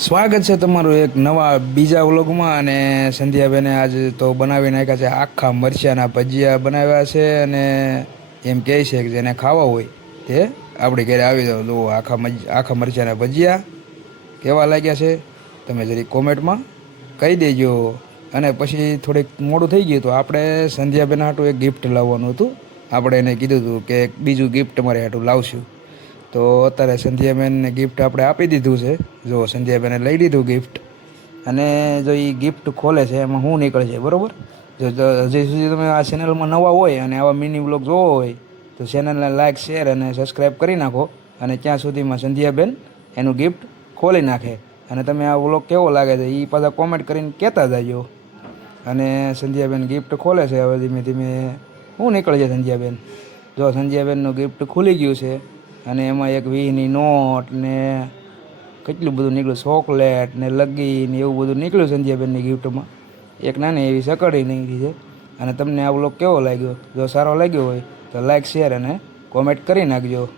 સ્વાગત છે તમારું એક નવા બીજા વ્લોગમાં અને સંધ્યાબેને આજ તો બનાવી નાખ્યા છે આખા મરચાના ભજીયા બનાવ્યા છે અને એમ કહે છે કે જેને ખાવા હોય તે આપણે ઘરે આવી જાવ જુઓ આખા મરચાના ભજીયા કેવા લાગ્યા છે તમે જરી કોમેન્ટમાં કહી દેજો અને પછી થોડીક મોડું થઈ ગયું તો આપણે સંધ્યાબેન હાટું એક ગિફ્ટ લાવવાનું હતું આપણે એને કીધું હતું કે એક બીજું ગિફ્ટ મારે હાટું લાવશું તો અત્યારે સંધ્યાબેનને ગિફ્ટ આપણે આપી દીધું છે જો સંધ્યાબેને લઈ લીધું ગિફ્ટ અને જો એ ગિફ્ટ ખોલે છે એમાં શું નીકળે છે બરાબર જો હજી સુધી તમે આ ચેનલમાં નવા હોય અને આવા મિની વ્લોગ જોવો હોય તો ચેનલને લાઇક શેર અને સબસ્ક્રાઈબ કરી નાખો અને ત્યાં સુધીમાં સંધ્યાબેન એનું ગિફ્ટ ખોલી નાખે અને તમે આ વ્લોગ કેવો લાગે છે એ પાછા કોમેન્ટ કરીને કહેતા જજો અને સંધ્યાબેન ગિફ્ટ ખોલે છે હવે ધીમે ધીમે શું નીકળે છે સંધ્યાબેન જો સંધ્યાબેનનું ગિફ્ટ ખુલી ગયું છે અને એમાં એક વીની નોટ ને કેટલું બધું નીકળ્યું ચોકલેટ ને લગી ને એવું બધું નીકળ્યું સંધ્યાબેનની ગિફ્ટમાં એક નાની એવી સકડી નીકળી છે અને તમને આ વ્લોગ કેવો લાગ્યો જો સારો લાગ્યો હોય તો લાઈક શેર અને કોમેન્ટ કરી નાખજો।